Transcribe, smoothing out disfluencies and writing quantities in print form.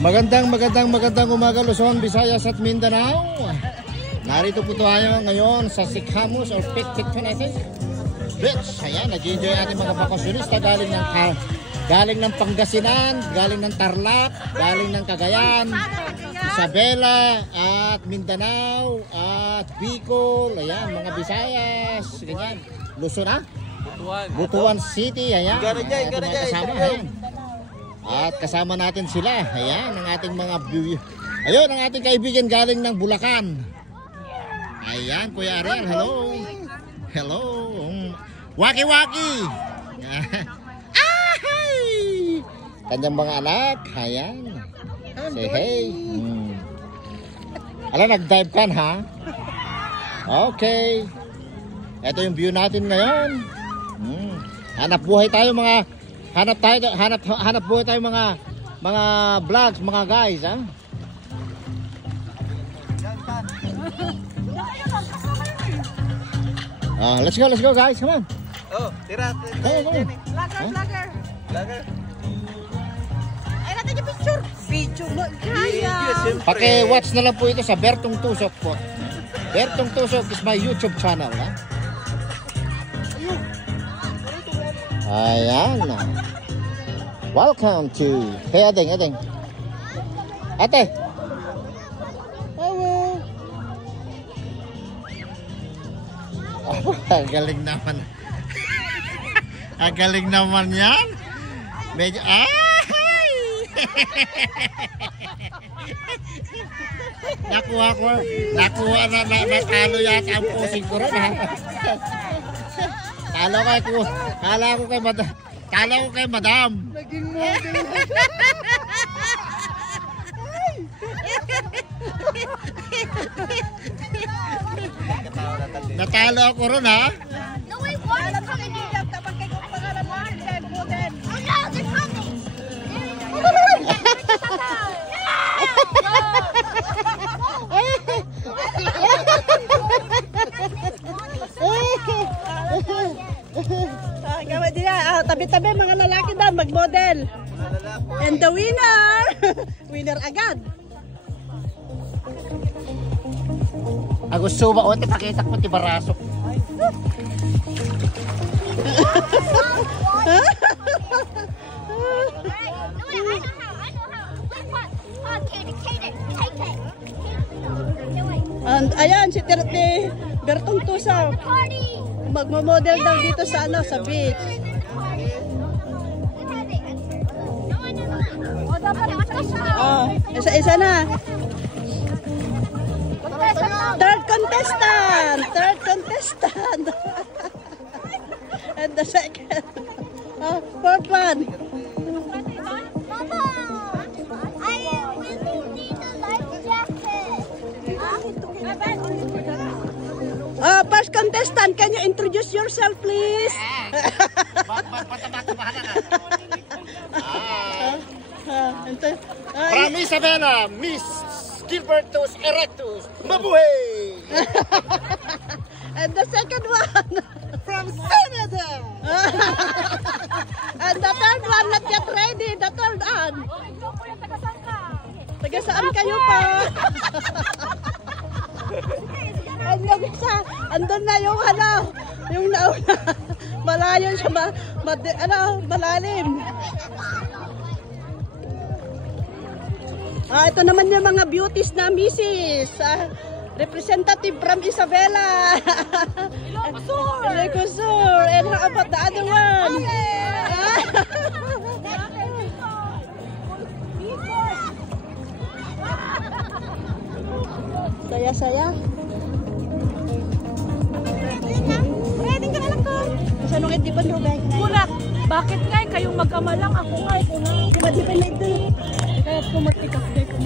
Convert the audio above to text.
Magandang umaga Luzon, Visayas at Mindanao. Narito po tayo ngayon sa Sikhamus or Picton I think Beach. Ayan, nag-enjoy ating mga bakasyonista galing ng Pangasinan, galing ng Tarlac, galing ng Cagayan, Isabela at Mindanao at Bicol. Ayan, mga Visayas, ganyan. Luzon Butuan City. Ayan, kasama. Ayan. At kasama natin sila. Ayan, ang ating mga ayun, ang ating kaibigan galing ng Bulacan. Ayan, Kuya Ariel, hello. Hello. Waki-waki. Ahay! Kanyang mga anak. Ayan. Say hey. Ala, nag-dive ka ha? Okay. Ito yung view natin ngayon. Hanap buhay tayo mga hanap buhay tayo mga vlogs, mga guys, ha? Let's go guys, come on. Oh, tira. Vlogger. Ay, natin yung picture. Video mo. Paki-watch na lang po ito sa Bertong Tusok po. Bertong Tusok is my YouTube channel, ha? Ayan. Welcome to Ading. Ate. Hello. Ang galing naman. Ang galing naman yan. Medyo Nakuha na natalo yata ang posing ko rin, ha? Kala ko kay madam. Naging model. Natalo ako ron, ha? No, wait, what? Alam ko kanina, tapos kayo kung pangalan mo, kaya model. Oh no, they're coming. Tabi-tabi mga lalaki daw mag-model. And the winner! Winner agad. Gusto ba o pakita ko ti barasok. And ayan si Bertong Tusok. Magmo-model daw dito sa sa beach. Isa na. Third contestant. And the second. Fourth one. Mama, I really need a life jacket. First contestant, can you introduce yourself, please? From Isabela, Miss Gilbertus Erectus, mabuhay! And the second one, from Canada. And the third one, not yet ready. The third one. Taga saan kayo pa? And yung isa, andun na yung yung nauna. Malayo siya, malalim. Ito naman yung mga beauties na missis. Representative from Isabela. Ilocosur. And how about the other one? Saya-saya. Ready ka na lang ko. Sa nung hindi pa nung Kunak, bakit nga kayong magkamalang ako nga? Kumadipan na ito. Kaya kumatikas kayo.